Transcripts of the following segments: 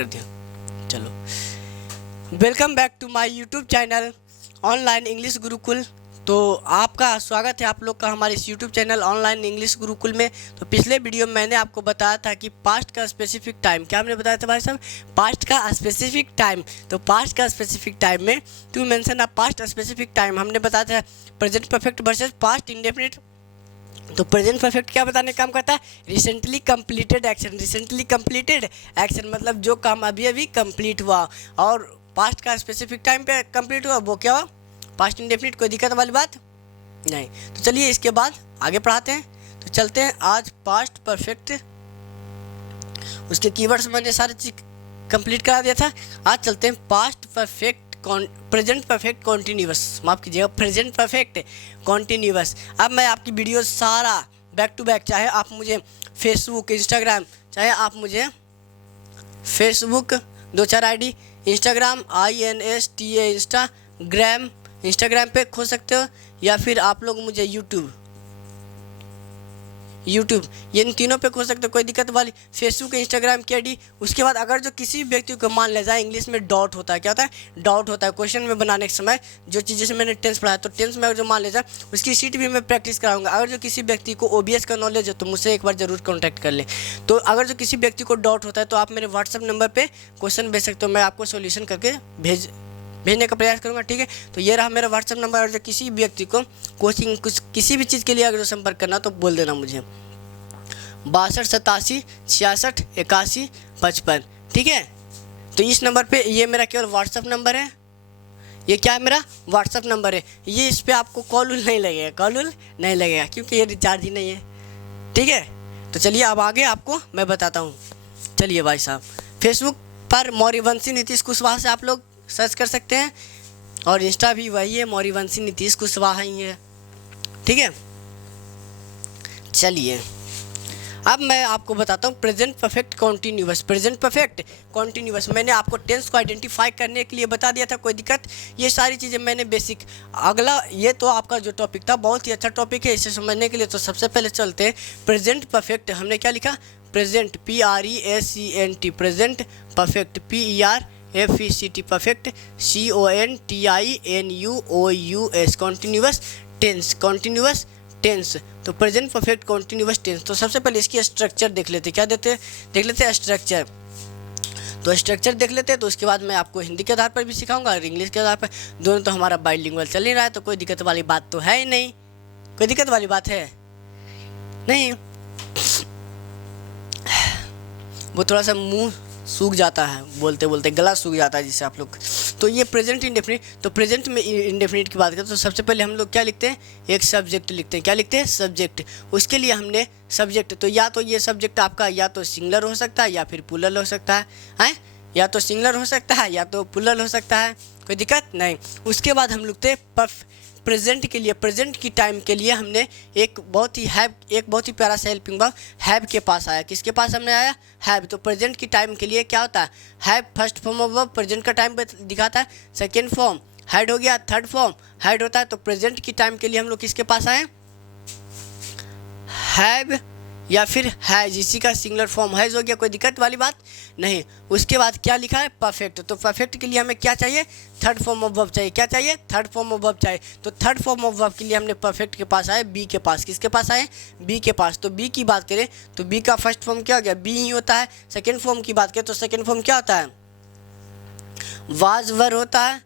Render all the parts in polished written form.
कर दिया। चलो, welcome back to my YouTube channel online English Gurukul. तो आपका स्वागत है आप लोग का हमारे इस YouTube channel online English Gurukul में। तो पिछले वीडियो में मैंने आपको बताया था कि पास्ट का स्पेसिफिक टाइम, क्या हमने बताया था भाई साहब? पास्ट का स्पेसिफिक टाइम। तो पास्ट का स्पेसिफिक टाइम में to mention a past specific time हमने बताया था present perfect versus past indefinite. तो प्रेजेंट परफेक्ट क्या बताने का काम करता है? Recently completed action. Recently completed action मतलब जो काम अभी अभी कंप्लीट हुआ, और पास्ट का स्पेसिफिक टाइम पे कंप्लीट हुआ वो क्या हुआ? Past indefinite. कोई दिक्कत वाली बात नहीं। तो चलिए इसके बाद आगे पढ़ाते हैं। तो चलते हैं आज पास्ट परफेक्ट, उसके कीवर्ड्स मैंने सारी चीज कंप्लीट करा दिया था। आज चलते हैं past perfect present perfect continuous, माफ़ कीजिएगा, प्रेजेंट परफेक्ट कॉन्टिन्यूअस। अब मैं आपकी वीडियो सारा बैक टू बैक, चाहे आप मुझे फेसबुक, इंस्टाग्राम, चाहे आप मुझे Facebook 2-4 ID, Instagram INSTA Instagram पे खोज सकते हो, या फिर आप लोग मुझे यूट्यूब ये इन तीनों पे खोज सकते हो। कोई दिक्कत वाली, फेसबुक, इंस्टाग्राम की आईडी। उसके बाद अगर जो किसी व्यक्ति को मान ले जाए, इंग्लिश में डॉट होता है, क्या होता है? डॉट होता है। क्वेश्चन में बनाने के समय जो चीज़ें से मैंने टेंस पढ़ाया, तो टेंस में जो मान ले जाए उसकी शीट भी मैं प्रैक्टिस कराऊंगा। अगर जो किसी व्यक्ति को OBS का नॉलेज है तो मुझसे एक बार ज़रूर कॉन्टैक्ट कर लें। तो अगर जो किसी व्यक्ति को डॉट होता है तो आप मेरे व्हाट्सअप नंबर पर क्वेश्चन भेज सकते हो, मैं आपको सोल्यूशन करके भेजने का प्रयास करूंगा, ठीक है? तो ये रहा मेरा व्हाट्सअप नंबर। और जो किसी व्यक्ति को कोचिंग किसी भी चीज़ के लिए अगर संपर्क करना तो बोल देना मुझे 62 87 66 81 55, ठीक है? तो इस नंबर पे, ये मेरा केवल व्हाट्सअप नंबर है। ये क्या है? मेरा व्हाट्सअप नंबर है। ये इस पर आपको कॉल नहीं लगेगा, क्योंकि ये रिचार्ज ही नहीं है, ठीक है? तो चलिए अब आगे आपको मैं बताता हूँ। चलिए भाई साहब, फेसबुक पर मौर्यवंशी नीतीश कुशवाहा से आप लोग सर्च कर सकते हैं, और इंस्टा भी वही है, मौर्यवंशी नीतीश कुशवाहा ही है, ठीक है? चलिए अब मैं आपको बताता हूँ present perfect continuous. Present perfect continuous मैंने आपको टेंस को आइडेंटिफाई करने के लिए बता दिया था, कोई दिक्कत? ये सारी चीज़ें मैंने बेसिक। अगला ये तो आपका जो टॉपिक था बहुत ही अच्छा टॉपिक है, इसे समझने के लिए तो सबसे पहले चलते हैं प्रेजेंट परफेक्ट। हमने क्या लिखा? Present PRESENT, present perfect PERFECT, perfect CONTINUOUS, continuous tense. तो प्रेजेंट परफेक्ट कॉन्टिन्यूअस टेंस। तो सबसे पहले इसकी स्ट्रक्चर देख लेते, क्या देख लेते हैं स्ट्रक्चर। तो स्ट्रक्चर देख लेते हैं, तो उसके बाद मैं आपको हिंदी के आधार पर भी सिखाऊंगा और इंग्लिश के आधार पर। दोनों तो हमारा बाइलिंगुअल चल ही रहा है, तो कोई दिक्कत वाली बात तो है ही नहीं। कोई दिक्कत वाली बात है नहीं। वो थोड़ा सा मुंह सूख जाता है, बोलते बोलते गला सूख जाता है जिससे आप लोग। तो ये प्रेजेंट इंडेफिनिट। तो प्रेजेंट में इंडेफिनिट की बात करें तो सबसे पहले हम लोग क्या लिखते हैं? एक सब्जेक्ट लिखते हैं। क्या लिखते हैं? सब्जेक्ट। उसके लिए हमने सब्जेक्ट, तो या तो ये सब्जेक्ट आपका या तो सिंगुलर हो सकता है या फिर प्लूरल हो सकता है, या तो सिंगुलर हो सकता है या तो प्लूरल हो सकता है, कोई दिक्कत नहीं। उसके बाद हम लिखते हैं प्रेजेंट के लिए, प्रेजेंट की टाइम के लिए हमने एक बहुत ही प्यारा सा हेल्पिंग वर्ब हैव के पास आया। किसके पास हमने आया? हैव। तो प्रेजेंट की टाइम के लिए क्या होता है? Have first form of verb, present का टाइम दिखाता है। सेकेंड फॉर्म हैड हो गया, थर्ड फॉर्म हैड होता है। तो प्रेजेंट की टाइम के लिए हम लोग किसके पास आए? हैव या फिर हैज, इसी का सिंगुलर फॉर्म हैज हो गया, कोई दिक्कत वाली बात नहीं। उसके बाद क्या लिखा है? परफेक्ट। तो परफेक्ट के लिए हमें क्या चाहिए? थर्ड फॉर्म ऑफ वर्ब चाहिए। क्या चाहिए? थर्ड फॉर्म ऑफ वर्ब चाहिए। तो थर्ड फॉर्म ऑफ वर्ब के लिए हमने परफेक्ट के पास आए बी के पास। किसके पास आए? बी के पास। तो बी की बात करें तो बी का फर्स्ट फॉर्म क्या हो गया? बी ही होता है। सेकेंड फॉर्म की बात करें तो सेकेंड फॉर्म क्या होता है? वाज वर होता है,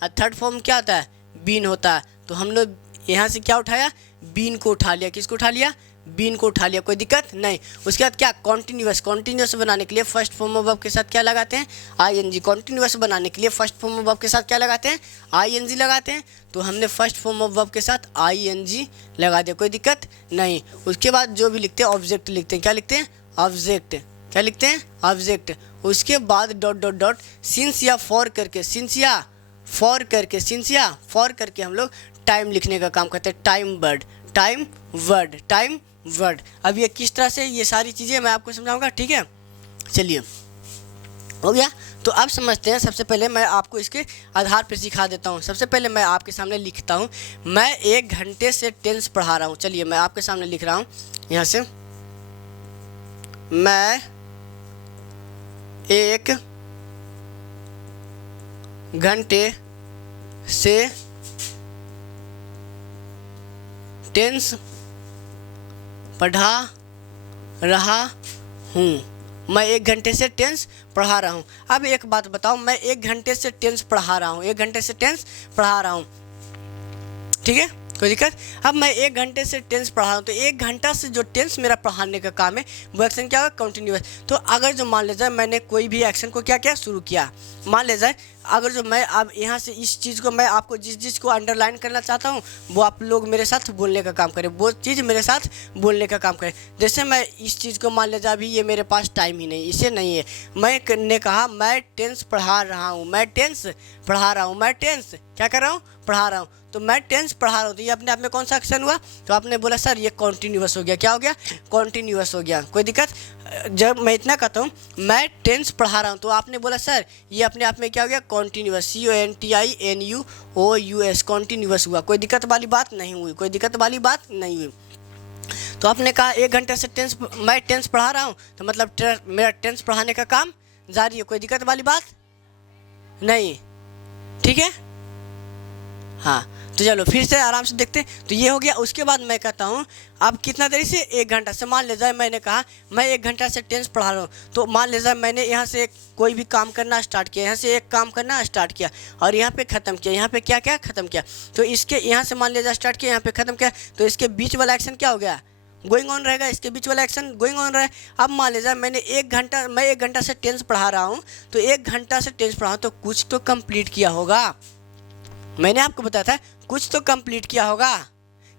और थर्ड फॉर्म क्या होता है? बीन होता है। तो हम लोग यहाँ से क्या उठाया? बीन को उठा लिया। किसको उठा लिया? बीन को उठा लिया, कोई दिक्कत नहीं। उसके बाद क्या? कॉन्टिन्यूअस बनाने के लिए फर्स्ट फॉर्म ऑफ वर्ब के साथ क्या लगाते हैं? ING। कॉन्टिन्यूअस बनाने के लिए फर्स्ट फॉर्म ऑफ वर्ब के साथ क्या लगाते हैं? ING लगाते हैं। तो हमने फर्स्ट फॉर्म ऑफ वर्ब के साथ ING लगा दिया, कोई दिक्कत नहीं। उसके बाद जो भी लिखते हैं ऑब्जेक्ट लिखते हैं। क्या लिखते हैं? ऑब्जेक्ट। क्या लिखते हैं? ऑब्जेक्ट। उसके बाद डॉट सिंस या फॉर करके, फॉर करके हम लोग टाइम लिखने का काम करते हैं। Time word. अब ये किस तरह से, ये सारी चीज़ें मैं आपको समझाऊंगा, ठीक है? चलिए, हो गया। तो अब समझते हैं। सबसे पहले मैं आपको इसके आधार पर सिखा देता हूँ। सबसे पहले मैं आपके सामने लिखता हूँ। मैं 1 घंटे से टेंस पढ़ा रहा हूँ। चलिए मैं आपके सामने लिख रहा हूँ यहाँ से। मैं 1 घंटे से टेंस पढ़ा रहा हूँ। मैं 1 घंटे से टेंस पढ़ा रहा हूँ। अब एक बात बताओ, मैं 1 घंटे से टेंस पढ़ा रहा हूँ, 1 घंटे से टेंस पढ़ा रहा हूँ, ठीक है, कोई दिक्कत। अब मैं 1 घंटे से टेंस पढ़ा रहा हूँ, तो 1 घंटा से जो टेंस मेरा पढ़ाने का काम है वो एक्शन क्या होगा, कंटिन्यूअस। तो अगर जो मान ले जाए मैंने कोई भी एक्शन को क्या शुरू किया, मान ले जाए अगर जो मैं अब यहाँ से इस चीज़ को मैं आपको जिस चीज़ को अंडरलाइन करना चाहता हूँ वो आप लोग मेरे साथ बोलने का काम करें, वो चीज़ मेरे साथ बोलने का काम करें। जैसे मैं इस चीज़ को मान ले जाए अभी ये मेरे पास टाइम ही नहीं, इसे नहीं है, मैंने कहा मैं टेंस पढ़ा रहा हूँ, मैं टेंस पढ़ा रहा हूँ, मैं टेंस क्या कर रहा हूँ, पढ़ा रहा हूँ। तो मैं टेंस पढ़ा रहा हूँ, तो ये अपने आप में कौन सा एक्शन हुआ, तो आपने बोला सर ये कॉन्टीन्यूअस हो गया, क्या हो गया, कॉन्टीन्यूअस हो गया, कोई दिक्कत। जब मैं इतना कहता हूँ मैं टेंस पढ़ा रहा हूँ, तो आपने बोला सर ये अपने आप में क्या हो गया, कॉन्टीन्यूअस, CONTINUOUS, कॉन्टीन्यूअस हुआ, कोई दिक्कत वाली बात नहीं हुई, कोई दिक्कत वाली बात नहीं हुई। तो आपने कहा 1 घंटे से मैं टेंस पढ़ा रहा हूँ, तो मतलब मेरा टेंस पढ़ाने का काम जारी है, कोई दिक्कत वाली बात नहीं, ठीक है। हाँ, तो चलो फिर से आराम से देखते हैं। तो ये हो गया। उसके बाद मैं कहता हूँ अब कितना देरी से, 1 घंटा से। मान ले जाए मैंने कहा मैं 1 घंटा से टेंस पढ़ा रहा हूँ, तो मान ले जाए मैंने यहाँ से कोई भी काम करना स्टार्ट किया, यहाँ से एक काम करना स्टार्ट किया और यहाँ पे ख़त्म किया, यहाँ पे क्या ख़त्म किया। तो इसके यहाँ से मान ले जाए स्टार्ट किया, यहाँ पे ख़त्म किया, तो इसके बीच वाला एक्शन क्या हो गया, गोइंग ऑन रहेगा, इसके बीच वाला एक्शन गोइंग ऑन रहे। अब मान ले जाए मैं 1 घंटा से टेंस पढ़ा रहा हूँ, तो 1 घंटा से टेंस पढ़ा, तो कुछ तो कंप्लीट किया होगा। मैंने आपको बताया था कुछ तो कंप्लीट किया होगा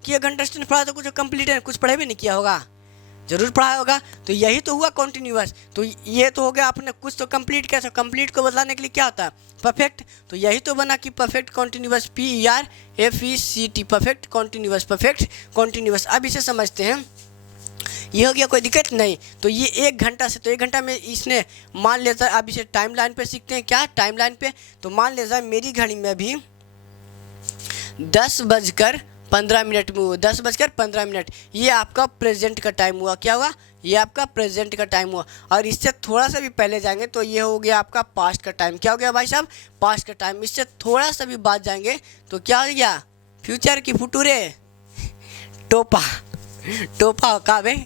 कि 1 घंटा से पढ़ा तो कुछ कंप्लीट है, कुछ पढ़े भी नहीं किया होगा, जरूर पढ़ा होगा। तो यही तो हुआ कॉन्टीन्यूअस। तो ये तो हो गया आपने कुछ तो कंप्लीट किया। तो कंप्लीट को बताने के लिए क्या होता है, परफेक्ट। तो यही तो बना कि perfect continuous, PERFECT, perfect continuous, perfect continuous. अब इसे समझते हैं, ये हो गया, कोई दिक्कत नहीं। तो ये 1 घंटा से, तो 1 घंटा में इसने मान लेता है, अब इसे टाइम लाइन पर सीखते हैं, क्या टाइम लाइन पे। तो मान ले जाए मेरी घड़ी में अभी 10:15 में हुआ, 10:15, ये आपका प्रेजेंट का टाइम हुआ, क्या हुआ, ये आपका प्रेजेंट का टाइम हुआ। और इससे थोड़ा सा भी पहले जाएंगे तो ये हो गया आपका पास्ट का टाइम, क्या हो गया भाई साहब, पास्ट का टाइम। इससे थोड़ा सा भी बाद जाएंगे तो क्या हो गया, फ्यूचर की फुटूरे टोपा, टोपा का भाई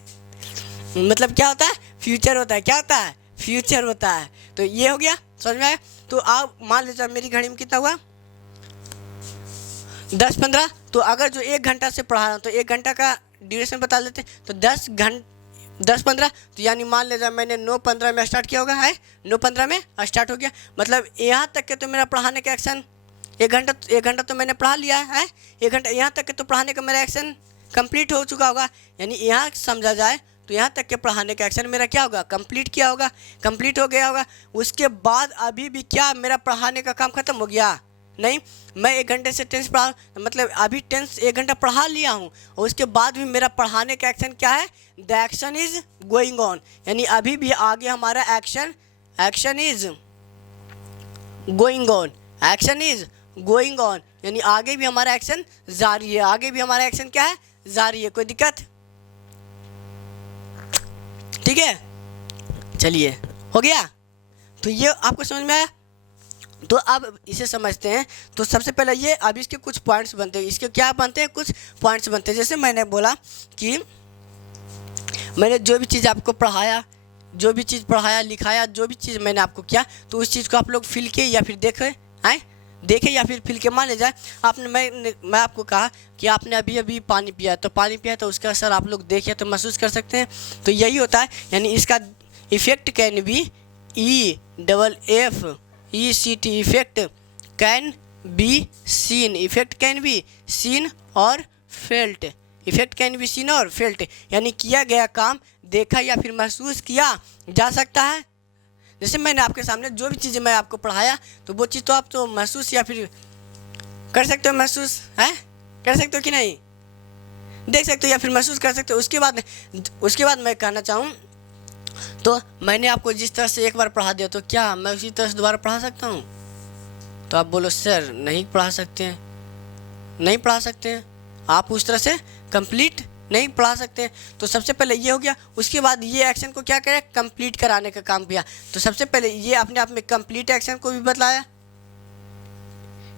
मतलब क्या होता है, फ्यूचर होता है, क्या होता है, फ्यूचर होता है। तो ये हो गया, समझ में आया। तो आप मान लीजिए मेरी घड़ी में कितना हुआ, 10:15। तो अगर जो 1 घंटा से पढ़ा रहा हूँ तो 1 घंटा का ड्यूरेशन बता देते हैं, तो 10:15, तो यानी मान ले जाए मैंने 9:15 में स्टार्ट किया होगा, है 9:15 में स्टार्ट हो गया। मतलब यहाँ तक के तो मेरा पढ़ाने का एक्शन 1 घंटा तो मैंने पढ़ा लिया है, 1 घंटा यहाँ तक के तो पढ़ाने का मेरा एक्शन कंप्लीट हो चुका होगा। यानी यहाँ समझा जाए तो यहाँ तक के पढ़ाने का एक्शन मेरा क्या होगा, कंप्लीट किया होगा, कंप्लीट हो गया होगा। उसके बाद अभी भी क्या मेरा पढ़ाने का काम खत्म हो गया, नहीं। मैं 1 घंटे से टेंस पढ़ा, मतलब अभी टेंस 1 घंटा पढ़ा लिया हूँ और उसके बाद भी मेरा पढ़ाने का एक्शन क्या है, the action is going on. यानी अभी भी आगे हमारा action is going on, action is going on, यानी आगे भी हमारा एक्शन जारी है, आगे भी हमारा एक्शन क्या है, जारी है, कोई दिक्कत, ठीक है। चलिए हो गया। तो ये आपको समझ में आया। तो अब इसे समझते हैं। तो सबसे पहले ये अब इसके कुछ पॉइंट्स बनते हैं, इसके क्या बनते हैं, कुछ पॉइंट्स बनते हैं। जैसे मैंने बोला कि मैंने जो भी चीज़ आपको पढ़ाया, जो भी चीज़ पढ़ाया लिखाया, जो भी चीज़ मैंने आपको किया, तो उस चीज़ को आप लोग फिल के या फिर देखे या फिर फिल के मान ले जाए। आपने मैं आपको कहा कि आपने अभी अभी पानी पिया, तो पानी पिया तो उसका असर आप लोग देखे तो महसूस कर सकते हैं। तो यही होता है, यानी इसका effect can be EFFECT, effect can be seen, effect can be seen और felt, effect can be seen और फेल्ट, यानी किया गया काम देखा या फिर महसूस किया जा सकता है। जैसे मैंने आपके सामने जो भी चीज़ें मैं आपको पढ़ाया, तो वो चीज़ तो आप तो महसूस या फिर कर सकते हो, महसूस है कर सकते हो कि नहीं, देख सकते हो या फिर महसूस कर सकते हो। उसके बाद मैं कहना चाहूँ, तो मैंने आपको जिस तरह से एक बार पढ़ा दिया, तो क्या मैं उसी तरह से दोबारा पढ़ा सकता हूँ? तो आप बोलो सर नहीं पढ़ा सकते हैं, नहीं पढ़ा सकते हैं, आप उस तरह से कंप्लीट नहीं पढ़ा सकते। तो सबसे पहले ये हो गया। उसके बाद ये एक्शन को क्या करें, कंप्लीट कराने का काम किया। तो सबसे पहले ये अपने आप में कंप्लीट एक्शन को भी बतलाया,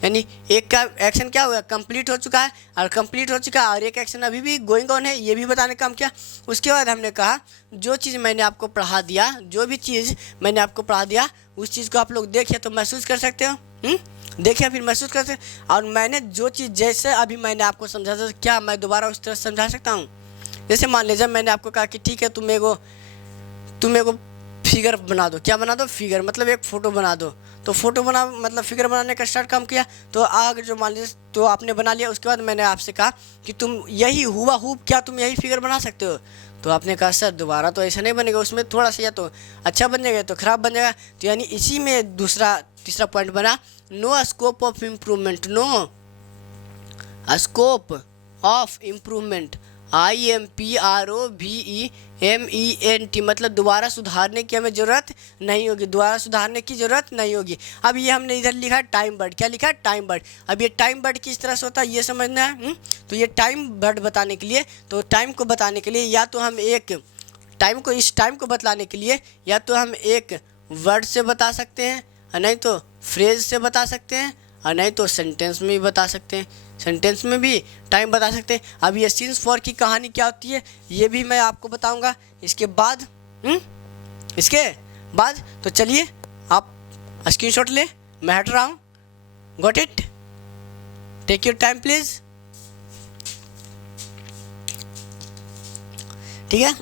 यानी एक का एक्शन क्या हुआ, कंप्लीट हो चुका है और कंप्लीट हो चुका है, और एक एक्शन अभी भी गोइंग ऑन है, ये भी बताने का काम किया। उसके बाद हमने कहा जो चीज़ मैंने आपको पढ़ा दिया, जो भी चीज़ मैंने आपको पढ़ा दिया उस चीज़ को आप लोग देखिए तो महसूस कर सकते हो, देखिए फिर महसूस कर सकते। और मैंने जो चीज़ जैसे अभी मैंने आपको समझा था, क्या मैं दोबारा उस तरह समझा सकता हूँ? जैसे मान लीजिए मैंने आपको कहा कि ठीक है तुम मेरे को फिगर बना दो। क्या बना दो? फिगर, मतलब एक फ़ोटो बना दो। तो फोटो बना मतलब फिगर बनाने का स्टार्ट काम किया। तो आगे जो मान लीजिए तो आपने बना लिया। उसके बाद मैंने आपसे कहा कि तुम यही हुबहू क्या तुम यही फिगर बना सकते हो? तो आपने कहा सर दोबारा तो ऐसा नहीं बनेगा, उसमें थोड़ा सा या तो अच्छा बन जाएगा तो ख़राब बन जाएगा। तो यानी इसी में तीसरा पॉइंट बना, no scope of improvement, no scope of improvement, IMPROVEMENT, मतलब दोबारा सुधारने की हमें ज़रूरत नहीं होगी, दोबारा सुधारने की ज़रूरत नहीं होगी। अब ये हमने इधर लिखा है टाइम वर्ड। क्या लिखा है? Time word. अब ये टाइम वर्ड किस तरह से होता है ये समझना है। तो ये टाइम वर्ड बताने के लिए, तो टाइम को बताने के लिए या तो हम एक इस टाइम को बतलाने के लिए या तो हम एक वर्ड से बता सकते हैं, और नहीं तो फ्रेज से बता सकते हैं, और नहीं तो सेंटेंस में भी बता सकते हैं, सेंटेंस में भी टाइम बता सकते हैं। अब ये सीन्स फॉर की कहानी क्या होती है ये भी मैं आपको बताऊंगा इसके बाद। तो चलिए आप स्क्रीनशॉट ले, मैं हट रहा हूँ। Got it? Take your time please. ठीक है,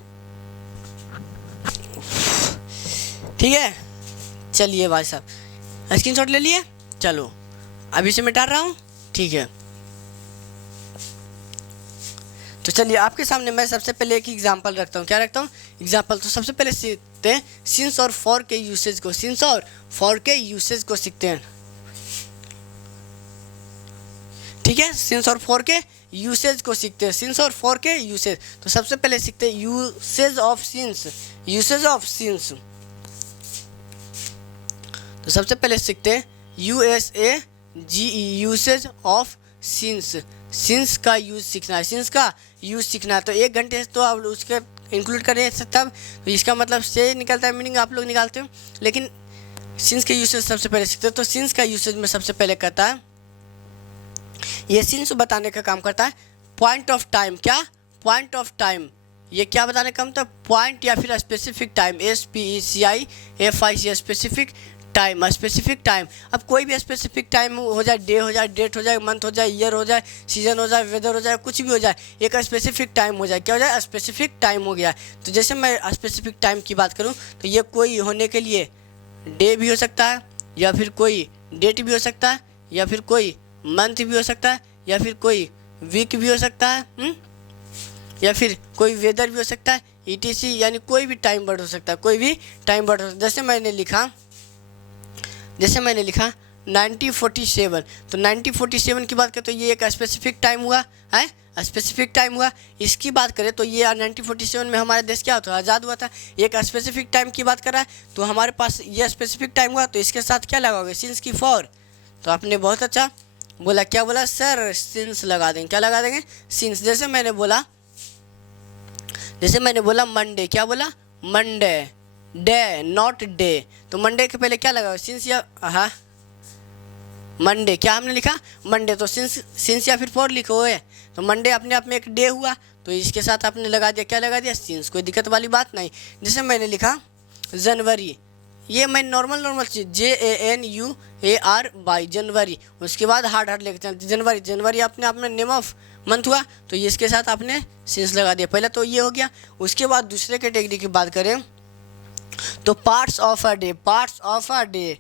ठीक है, चलिए भाई साहब स्क्रीनशॉट ले लिए। चलो अभी से मिटा रहा हूँ, ठीक है। तो चलिए आपके सामने मैं सबसे पहले एक एग्जांपल रखता हूँ। क्या रखता हूँ? एग्जांपल। तो सबसे पहले सीखते हैं सिंस और फॉर के यूसेज को, सिंस और फॉर के यूसेज को सीखते हैं। ठीक है, सिंस और फॉर के यूसेज को सीखते हैं, सिंस और फॉर के यूसेज। तो सबसे पहले सीखते हैं usage of since, usage of since. तो सबसे पहले सीखते हैं USAGE, usage of since. Since का यूज़ सीखना है, सिंस का यूज़ सीखना है। तो 1 घंटे से तो आप उसके इंक्लूड करें तब, तो इसका मतलब से निकलता है, मीनिंग आप लोग निकालते हो, लेकिन सिंस के यूसेज सबसे पहले सीखते हैं। तो सिंस का यूसेज में सबसे पहले करता है, ये सिंस बताने का काम करता है पॉइंट ऑफ टाइम। क्या? Point of time. ये क्या बताने का मतलब? पॉइंट या फिर specific time, SPECIFIC, specific time, specific time. अब कोई भी स्पेसिफिक टाइम हो जाए, डे हो जाए, डेट हो जाए, मंथ हो जाए, ईयर हो जाए, सीजन हो जाए, वेदर हो जाए, कुछ भी हो जाए, एक स्पेसिफिक टाइम हो जाए। क्या हो जाए? स्पेसिफिक टाइम हो गया। तो जैसे मैं स्पेसिफिक टाइम की बात करूं तो ये कोई होने के लिए डे भी हो सकता है, या फिर कोई डेट भी हो सकता है, या फिर कोई मंथ भी हो सकता है, या फिर कोई वीक भी हो सकता है, या फिर कोई वेदर भी हो सकता है, ETC, यानी कोई भी टाइम वर्ड हो सकता है, कोई भी टाइम वर्ड हो सकता है। जैसे मैंने लिखा 1947, तो 1947 की बात करें तो ये एक स्पेसिफिक टाइम हुआ है, स्पेसिफिक टाइम हुआ। इसकी बात करें तो ये 1947 में हमारा देश क्या होता है? आज़ाद हुआ था। एक स्पेसिफिक टाइम की बात कर रहा है तो हमारे पास ये स्पेसिफिक टाइम हुआ, तो इसके साथ क्या लगाओगे? सिंस की फॉर। तो आपने बहुत अच्छा बोला। क्या बोला सर? सिंस लगा देंगे। क्या लगा देंगे? सिंस। जैसे मैंने बोला मंडे। क्या बोला? Monday, day not day. तो मंडे के पहले क्या लगा? सिंस या मंडे। क्या हमने लिखा? मंडे। तो सिंस या फिर फॉर लिखो है। तो मंडे अपने आप में एक डे हुआ, तो इसके साथ आपने लगा दिया। क्या लगा दिया? सिंस। कोई दिक्कत वाली बात नहीं। जैसे मैंने लिखा जनवरी, ये मैं नॉर्मल चीज़ JANUARY, जनवरी। उसके बाद हार्ड लिखते हैं जनवरी। जनवरी अपने आप में नेम ऑफ मंथ हुआ, तो ये इसके साथ आपने सिंस लगा दिया। पहले तो ये हो गया। उसके बाद दूसरे कैटेगरी की बात करें तो parts of a day, parts of a day.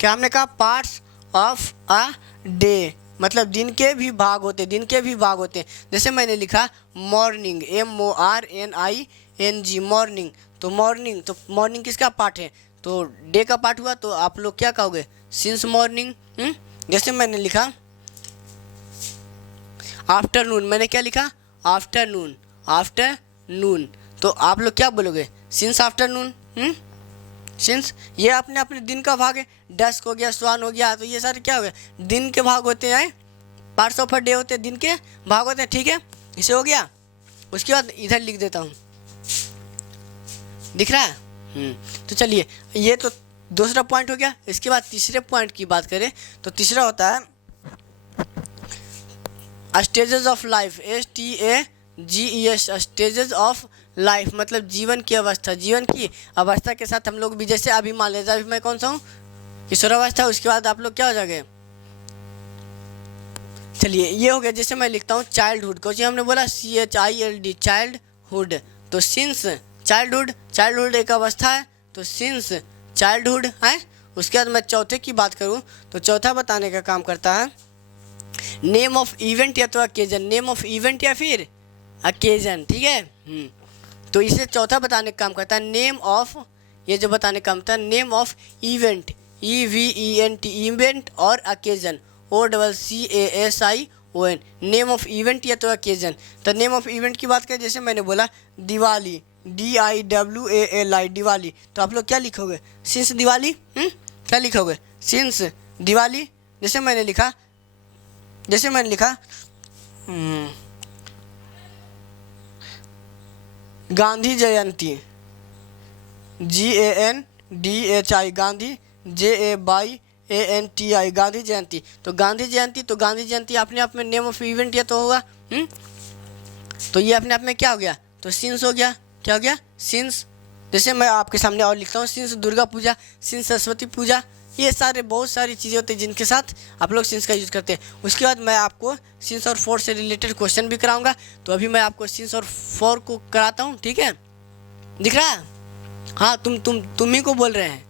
क्या हमने कहा? पार्ट्स ऑफ अ डे, मतलब दिन के भी भाग होते, दिन के भी भाग होते हैं। जैसे मैंने लिखा मॉर्निंग, MORNING, मॉर्निंग। तो मॉर्निंग किसका पार्ट है? तो डे का पार्ट हुआ, तो आप लोग क्या कहोगे? Since morning. जैसे मैंने लिखा आफ्टरनून, मैंने क्या लिखा? Afternoon, afternoon. तो आप लोग क्या बोलोगे? Since afternoon. सिंस ये अपने दिन का भाग है। डस्क हो गया, स्वान हो गया, तो ये सारे क्या हो गए? दिन के भाग होते हैं, पार्ट्स ऑफ अ डे होते हैं, दिन के भाग होते हैं। ठीक है, इसे हो गया। उसके बाद इधर लिख देता हूँ, दिख रहा है। तो चलिए, ये तो दूसरा पॉइंट हो गया। इसके बाद तीसरे पॉइंट की बात करें तो तीसरा होता है stages of life, STAGES, stages of life मतलब जीवन की अवस्था। जीवन की अवस्था के साथ हम लोग भी, जैसे अभी मान लीजिए अभी मैं कौन सा हूँ, किशोरावस्था। उसके बाद आप लोग क्या हो जाएंगे, चलिए ये हो गया। जैसे मैं लिखता हूँ चाइल्डहुड, क्योंकि हमने बोला CHILD, चाइल्डहुड। तो सिंस चाइल्डहुड एक अवस्था है, तो सिंस चाइल्डहुड है। उसके बाद मैं चौथे की बात करूँ तो चौथा बताने का काम करता है नेम ऑफ इवेंट या तो अकेजन, नेम ऑफ इवेंट या फिर अकेजन, ठीक है। तो इसे चौथा बताने का काम करता है नेम ऑफ, ये जो बताने का काम करता है name of event, EVENT, event और occasion, OCCASION, name of event या तो अकेजन। तो नेम ऑफ इवेंट की बात करें, जैसे मैंने बोला दिवाली, DIWALI, दिवाली। तो आप लोग क्या लिखोगे, सिंस दिवाली, क्या लिखोगे, सिंस दिवाली। जैसे मैंने लिखा गांधी जयंती, GANDHI, गांधी JAYANTI, गांधी जयंती। तो गांधी जयंती अपने आप में नेम ऑफ इवेंट या तो होगा। तो ये अपने आप में क्या हो गया, तो सिंस हो गया। क्या हो गया, सिंस। जैसे मैं आपके सामने और लिखता हूँ सिंस दुर्गा पूजा, सिंस सरस्वती पूजा। ये सारे बहुत सारी चीज़ें होती हैं जिनके साथ आप लोग सिंस का यूज़ करते हैं। उसके बाद मैं आपको सिंस और फॉर से रिलेटेड क्वेश्चन भी कराऊंगा। तो अभी मैं आपको सिंस और फॉर को कराता हूँ, ठीक है। दिख रहा है, हाँ तुम ही को बोल रहे हैं,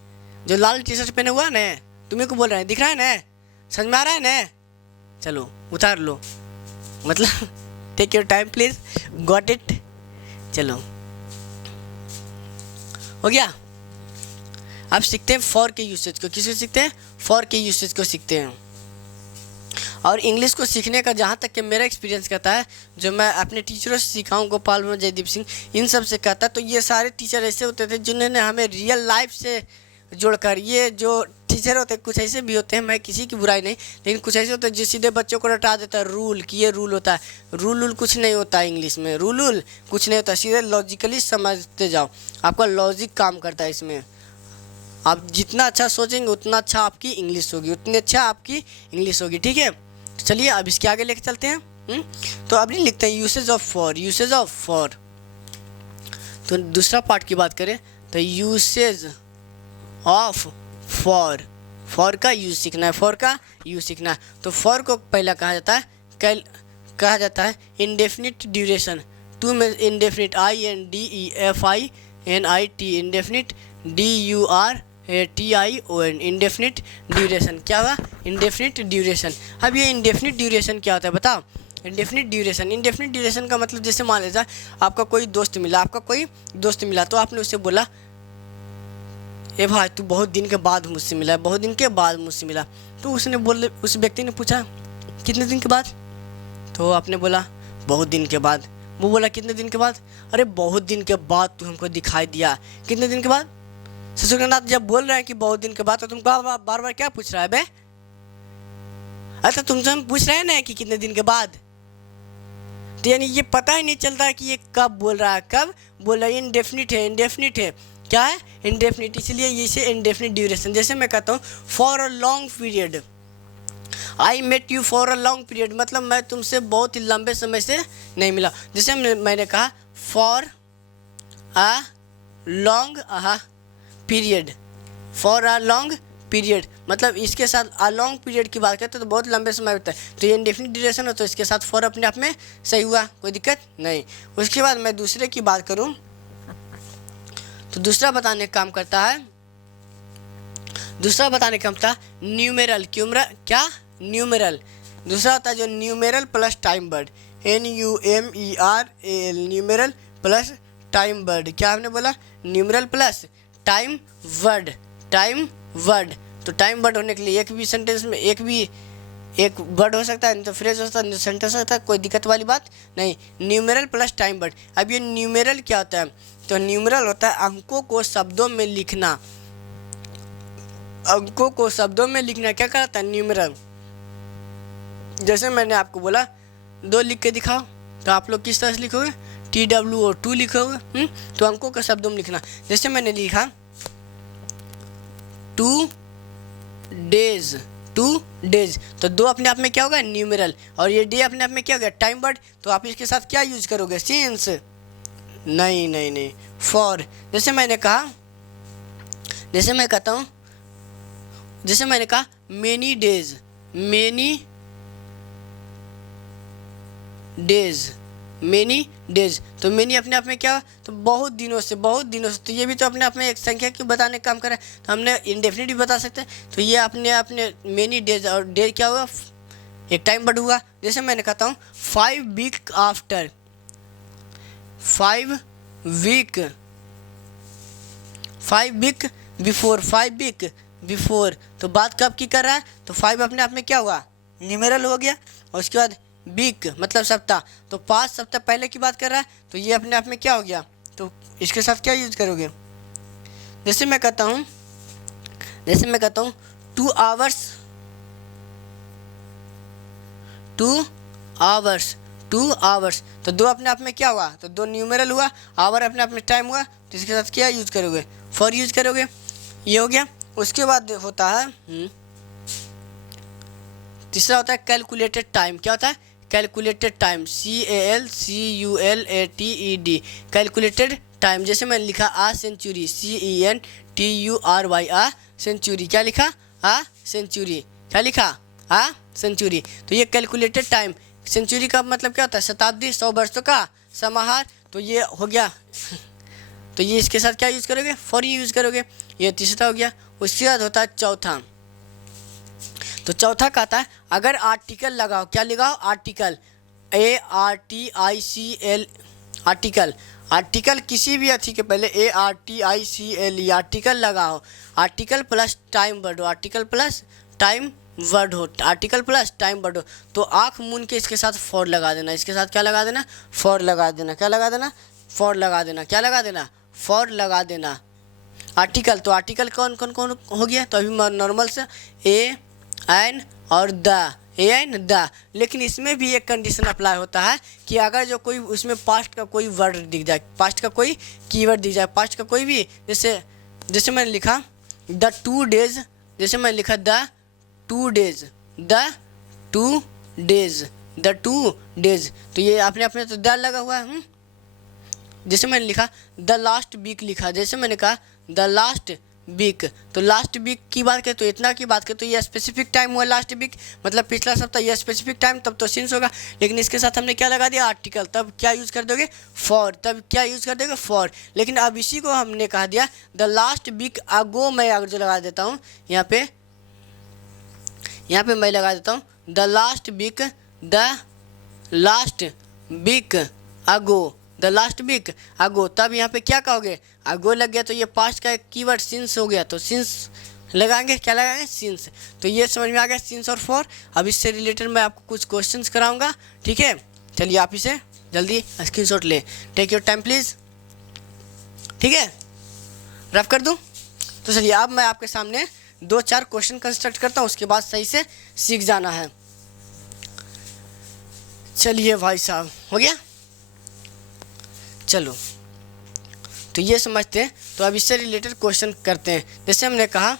जो लाल टी शर्ट पहने हुआ है ना, तुम्ही को बोल रहे हैं, दिख रहा है ना, समझ में आ रहा है ना। चलो उतार लो, मतलब take your time please, got it. चलो हो गया। अब सीखते हैं फॉर के यूसेज को। किसको सीखते हैं, फॉर के यूसेज को सीखते हैं। और इंग्लिश को सीखने का जहाँ तक कि मेरा एक्सपीरियंस कहता है, जो मैं अपने टीचरों से सीखा हूँ, गोपाल वर्मा, जयदीप सिंह, इन सब से कहता है, तो ये सारे टीचर ऐसे होते थे जिन्होंने हमें रियल लाइफ से जोड़कर, ये जो टीचर होते हैं कुछ ऐसे भी होते हैं, मैं किसी की बुराई नहीं, लेकिन कुछ ऐसे होते हैं जो सीधे बच्चों को रटा देता है रूल कि ये रूल होता है। रूल कुछ नहीं होता है इंग्लिश में, रूल कुछ नहीं होता, सीधे लॉजिकली समझते जाओ, आपका लॉजिक काम करता है इसमें। आप जितना अच्छा सोचेंगे उतना अच्छा आपकी इंग्लिश होगी, उतनी अच्छा आपकी इंग्लिश होगी, ठीक है। चलिए अब इसके आगे लेके चलते हैं। तो अभी लिखते हैं यूसेज ऑफ फॉर। तो दूसरा पार्ट की बात करें तो यूसेज ऑफ फॉर का यूज सीखना है, तो फॉर को पहला कहा जाता है इंडेफिनिट ड्यूरेशन। टू में indefinite, INDEFINIT, indefinite, DURATION, indefinite duration. क्या हुआ, इंडेफिनिट ड्यूरेशन। अब ये इंडेफिनिट ड्यूरेशन क्या होता है बताओ। इंडेफिनिट ड्यूरेशन का मतलब, जैसे मान लीजिए आपका कोई दोस्त मिला, तो आपने उससे बोला ए भाई तू बहुत दिन के बाद मुझसे मिला, तो उस व्यक्ति ने पूछा कितने दिन के बाद, तो आपने बोला बहुत दिन के बाद। वो बोला कितने दिन के बाद, अरे बहुत दिन के बाद तू हमको दिखाई दिया। कितने दिन के बाद, ससुरनाथ जब बोल रहे हैं कि बहुत दिन के बाद, तो तुमको बार बार क्या पूछ रहा है बे। अच्छा तुमसे हम पूछ रहे हैं ना कि कितने दिन के बाद, तो यानी ये पता ही नहीं चलता कि ये कब बोल रहा है, इंडेफिनिट है। क्या है, इंडेफिनिट, इसलिए इसे इंडेफिनिट ड्यूरेशन। जैसे मैं कहता हूँ for a long period, I met you for a long period, मतलब मैं तुमसे बहुत ही लंबे समय से नहीं मिला। जैसे मैंने कहा फॉर अ लॉन्ग पीरियड, मतलब इसके साथ अ लॉन्ग पीरियड की बात करते हैं तो बहुत लंबे समय होता है, तो ये इंडेफिनिट ड्यूरेशन हो, तो इसके साथ फॉर अपने आप में सही हुआ, कोई दिक्कत नहीं। उसके बाद मैं दूसरे की बात करूँ तो दूसरा बताने का काम करता है न्यूमेरल। न्यूमेरल दूसरा होता है जो numeral plus time word, NUMERAL, numeral plus time word. क्या आपने बोला, न्यूमेरल प्लस टाइम वर्ड। तो टाइम वर्ड होने के लिए एक भी सेंटेंस में एक वर्ड हो सकता है, नहीं तो फ्रेज हो सकता है, सेंटेंस हो सकता है, कोई दिक्कत वाली बात नहीं। Numeral plus time word. अब ये न्यूमेरल क्या होता है, तो न्यूमेरल होता है अंकों को शब्दों में लिखना। क्या करता है न्यूमेरल। जैसे मैंने आपको बोला 2 लिख के दिखाओ, तो आप लोग किस तरह से लिखोगे, TWO 2 लिखोगे तो अंकों का शब्दों में लिखना। जैसे मैंने लिखा 2 डेज, 2 डेज, तो 2 अपने आप में क्या होगा, न्यूमेरल, और ये डे अपने आप में क्या हो गया, टाइम वर्ड। तो आप इसके साथ क्या यूज करोगे, सिंस, नहीं नहीं नहीं, फॉर। जैसे मैंने कहा, जैसे मैं कहता हूँ, जैसे मैंने कहा many days, many days, many days, तो मेनी अपने आप में क्या, तो बहुत दिनों से, बहुत दिनों से, तो ये भी तो अपने आप में एक संख्या क्यों बताने का काम कर रहा है, तो हमने इंडेफिनिट भी बता सकते हैं। तो ये अपने मेनी डेज, और डेज क्या हुआ, एक टाइम वर्ड हुआ। जैसे मैंने कहता हूँ 5 week after, 5 week, 5 week before, 5 week before, तो बात कब की कर रहा है, तो 5 अपने आप में क्या हुआ, न्यूमेरल हो गया, और उसके बाद वीक मतलब सप्ताह, तो 5 सप्ताह पहले की बात कर रहा है, तो ये अपने आप में क्या हो गया, तो इसके साथ क्या यूज करोगे। जैसे मैं कहता हूँ, जैसे मैं कहता हूँ 2 आवर्स, 2 आवर्स, 2 आवर्स, तो 2 अपने आप में क्या हुआ, तो 2 न्यूमेरल हुआ, आवर अपने आप में टाइम हुआ, तो इसके साथ क्या यूज करोगे, फॉर यूज करोगे। ये हो गया। उसके बाद होता है तीसरा होता है कैलकुलेटेड टाइम। क्या होता है, calculated time, CALCULATED, calculated time. जैसे मैंने लिखा आ सेंचुरी, CENTURY, आ सेंचुरी, क्या लिखा, आ सेंचुरी, क्या लिखा, आ सेंचुरी, तो ये कैलकुलेटेड टाइम। सेंचुरी का मतलब क्या होता है, शताब्दी, 100 वर्षों का समाहार, तो ये हो गया। तो ये इसके साथ क्या यूज़ करोगे, फॉर यूज़ करोगे। ये तीसरा हो गया। उसके बाद होता है चौथा, तो चौथा कहता है अगर आर्टिकल लगाओ, क्या लगाओ, आर्टिकल, ARTICL, आर्टिकल, आर्टिकल किसी भी अथी के पहले ARTICLE, आर्टिकल लगाओ, आर्टिकल प्लस टाइम वर्ड हो, आर्टिकल प्लस टाइम वर्ड हो, आर्टिकल प्लस टाइम वर्ड हो, तो आँख मून के इसके साथ फॉर लगा देना, इसके साथ क्या लगा देना, फॉर लगा देना, क्या लगा देना, फॉर लगा देना, क्या लगा देना, फॉर लगा देना। आर्टिकल, तो आर्टिकल कौन कौन कौन हो गया, तो अभी नॉर्मल से ए एन और द, एन द, लेकिन इसमें भी एक कंडीशन अप्लाई होता है कि अगर जो कोई उसमें पास्ट का कोई वर्ड दिख जाए, पास्ट का कोई कीवर्ड दिख जाए, पास्ट का कोई भी, जैसे मैंने लिखा द 2 डेज, जैसे मैंने लिखा the 2 days, the 2 days, the 2 days, तो ये अपने अपने तो द लगा हुआ है। जैसे मैंने लिखा द लास्ट वीक लिखा, जैसे मैंने कहा द लास्ट वीक, तो लास्ट वीक की बात करें तो इतना की बात करें तो ये स्पेसिफिक टाइम हुआ, लास्ट वीक मतलब पिछला सप्ताह, ये स्पेसिफिक टाइम, तब तो सिंस होगा। लेकिन इसके साथ हमने क्या लगा दिया, आर्टिकल, तब क्या यूज़ कर दोगे, फॉर, तब क्या यूज़ कर दोगे, फॉर। लेकिन अब इसी को हमने कहा दिया द लास्ट वीक अगो, मैं अगर जो लगा देता हूँ यहाँ पे मैं लगा देता हूँ the last week, the last week ago, the last week ago, तब यहाँ पे क्या कहोगे, अगो लग गया, तो ये पास्ट का कीवर्ड सिंस हो गया, तो सिंस लगाएंगे, क्या लगाएंगे, सिंस। तो ये समझ में आ गया सिंस और फॉर। अब इससे रिलेटेड मैं आपको कुछ क्वेश्चंस कराऊंगा, ठीक है। चलिए आप इसे जल्दी स्क्रीनशॉट ले, टेक योर टाइम प्लीज़, ठीक है। रफ कर दूँ, तो चलिए अब मैं आपके सामने 2-4 क्वेश्चन कंस्ट्रक्ट करता हूँ, उसके बाद सही से सीख जाना है। चलिए भाई साहब, हो गया, चलो तो ये समझते हैं। तो अब इससे रिलेटेड क्वेश्चन करते हैं। जैसे हमने कहा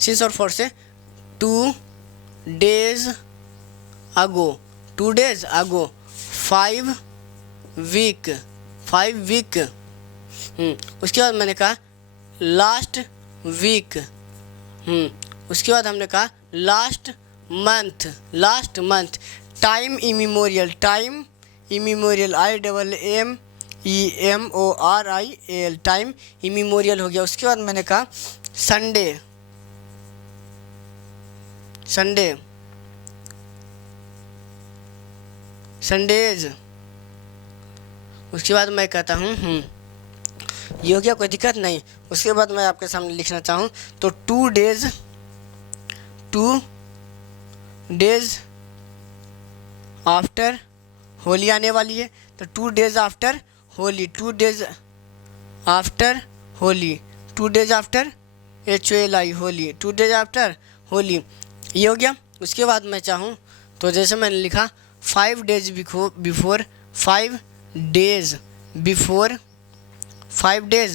सिंस और फॉर से 2 days ago, 2 days ago, 5 week, 5 week, उसके बाद मैंने कहा लास्ट वीक, उसके बाद हमने कहा last month, last month, time immemorial, time immemorial, IMMEMORIAL, time immemorial हो गया। उसके बाद मैंने कहा संडे, संडे, संडेज। उसके बाद मैं कहता हूँ ये हो गया, कोई दिक्कत नहीं। उसके बाद मैं आपके सामने लिखना चाहूँ तो 2 डेज, 2 डेज आफ्टर होली आने वाली है, तो 2 days after Holi, 2 days after Holi, 2 days after HOLI Holi, 2 days after Holi, ये हो गया। उसके बाद मैं चाहूँ तो जैसे मैंने लिखा 5 days before, 5 days before 5 days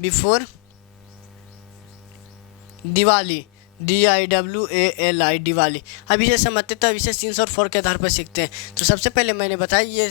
before Diwali, DIWALI Diwali. अब इसे समझते तो अब इसे सिंस और फॉर के आधार पर सीखते हैं। तो सबसे पहले मैंने बताया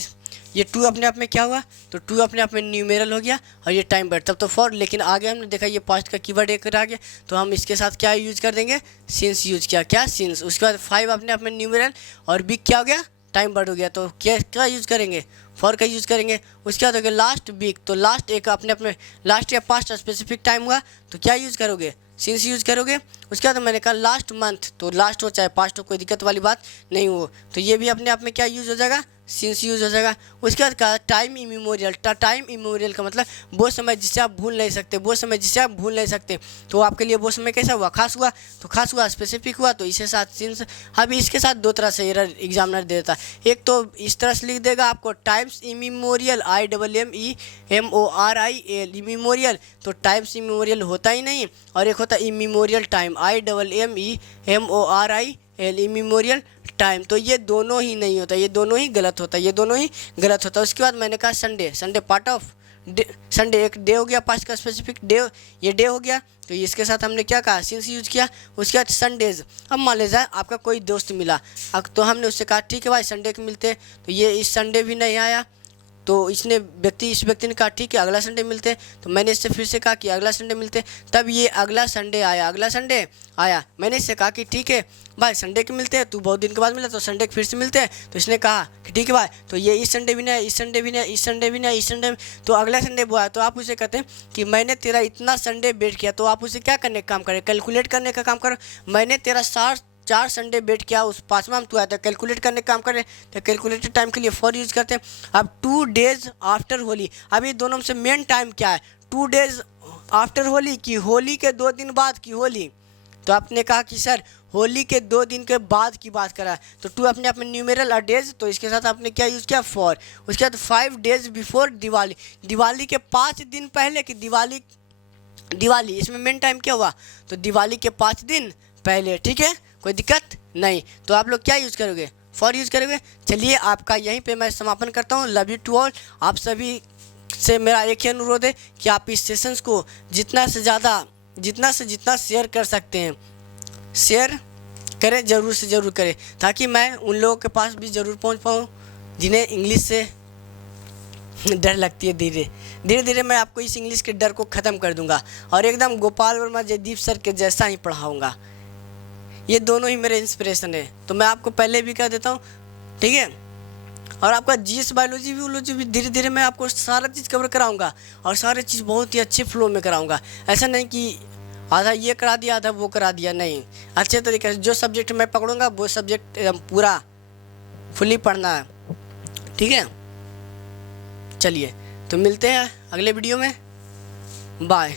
ये टू अपने आप में क्या हुआ, तो टू अपने आप में न्यूमेरल हो गया और ये टाइम वर्ड, तब तो फॉर। लेकिन आगे हमने देखा ये पास्ट का कीवर्ड एक आ गया, तो हम इसके साथ क्या यूज कर देंगे, सिंस यूज किया, क्या सिंस। उसके बाद 5 अपने आप में न्यूमेरल और बिग क्या हो गया, टाइम वर्ड हो गया, तो क्या यूज़ करेंगे, फॉर का यूज़ करेंगे। उसके बाद हो गया लास्ट वीक, तो लास्ट एक अपने आप में लास्ट या पास्ट स्पेसिफिक टाइम हुआ, तो क्या यूज़ करोगे, सिंस यूज़ करोगे। उसके बाद मैंने कहा लास्ट मंथ, तो लास्ट हो चाहे पास्ट हो कोई दिक्कत वाली बात नहीं हो, तो ये भी अपने आप में क्या यूज़ हो जाएगा, सिंस यूज़ हो जाएगा। उसके बाद कहा टाइम इमेमोरियल, टाइम इमेमोरियल का मतलब वो समय जिसे आप भूल नहीं सकते, वो समय जिसे आप भूल नहीं सकते, तो आपके लिए वो समय कैसा हुआ, खास हुआ, तो खास हुआ, स्पेसिफिक हुआ, तो इसे साथ सिंस। अब इसके साथ दो तरह से एरर एग्जामिनर देता है, एक तो इस तरह से लिख देगा आपको टाइम्स इमेमोरियल, IMMEMORIAL इमेमोरियल, तो टाइम्स इमेमोरियल होता ही नहीं, और एक होता है immemorial time, IMMEMORIAL immemorial time, तो ये दोनों ही नहीं होता, ये दोनों ही गलत होता है, ये दोनों ही गलत होता है। उसके बाद मैंने कहा संडे पार्ट ऑफ संडे, एक डे हो गया, पास्ट का स्पेसिफिक डे, ये डे हो गया, तो इसके साथ हमने क्या कहा, सिंस यूज किया। उसके बाद संडेज, अब मान लीजिए आपका कोई दोस्त मिला, तो हमने उससे कहा ठीक है भाई संडे को मिलते हैं, तो ये इस संडे भी नहीं आया, तो इस व्यक्ति ने कहा ठीक है अगला संडे मिलते हैं, तो मैंने इससे फिर से कहा कि अगला संडे मिलते हैं, तब ये अगला संडे आया, मैंने इससे कहा कि ठीक है भाई संडे के मिलते हैं, तू बहुत दिन के बाद मिला तो संडे के फिर से मिलते हैं, तो इसने कहा कि ठीक है भाई, तो ये इस संडे भी नहीं, इस संडे भी नहीं, इस संडे भी नहीं, इस संडे, तो अगला संडे वो आया, तो आप उसे कहते हैं कि मैंने तेरा इतना संडे वेट किया, तो आप उसे क्या करने का काम करें, कैलकुलेट करने का काम करो। मैंने तेरा 4 संडे वेट किया, उस 5वां में तू आया था, कैलकुलेट करने का काम करें, तो कैलकुलेटेड टाइम के लिए फॉर यूज़ करते हैं। अब 2 डेज आफ्टर होली, अब ये दोनों में से मेन टाइम क्या है, 2 डेज आफ्टर होली की होली के 2 दिन बाद की होली, तो आपने कहा कि सर होली के 2 दिन के बाद की बात करा, तो 2 अपने आप में न्यूमेरल और डेज, तो इसके साथ आपने क्या यूज़ किया, फॉर। उसके बाद 5 डेज बिफोर दिवाली, दिवाली के 5 दिन पहले की दिवाली, इसमें मेन टाइम क्या हुआ, तो दिवाली के 5 दिन पहले, ठीक है, कोई दिक्कत नहीं, तो आप लोग क्या यूज़ करोगे, फॉर यूज़ करोगे। चलिए आपका यहीं पे मैं समापन करता हूँ, लव यू टू ऑल। आप सभी से मेरा एक ही अनुरोध है कि आप इस सेशंस को जितना से जितना शेयर कर सकते हैं शेयर करें, ज़रूर से ज़रूर करें, ताकि मैं उन लोगों के पास भी ज़रूर पहुंच पाऊँ जिन्हें इंग्लिश से डर लगती है। धीरे धीरे मैं आपको इस इंग्लिश के डर को ख़त्म कर दूंगा और एकदम गोपाल वर्मा जयदीप सर के जैसा ही पढ़ाऊँगा। ये दोनों ही मेरे इंस्पिरेशन है, तो मैं आपको पहले भी कह देता हूँ, ठीक है। और आपका जीएस बायोलॉजी भी धीरे धीरे मैं आपको सारा चीज़ कवर कराऊंगा और सारे चीज़ बहुत ही अच्छे फ्लो में कराऊंगा। ऐसा नहीं कि आधा ये करा दिया आधा वो करा दिया, नहीं, अच्छे तरीके से जो सब्जेक्ट मैं पकड़ूंगा वो सब्जेक्ट पूरा फुली पढ़ना है, ठीक है। चलिए तो मिलते हैं अगले वीडियो में, बाय।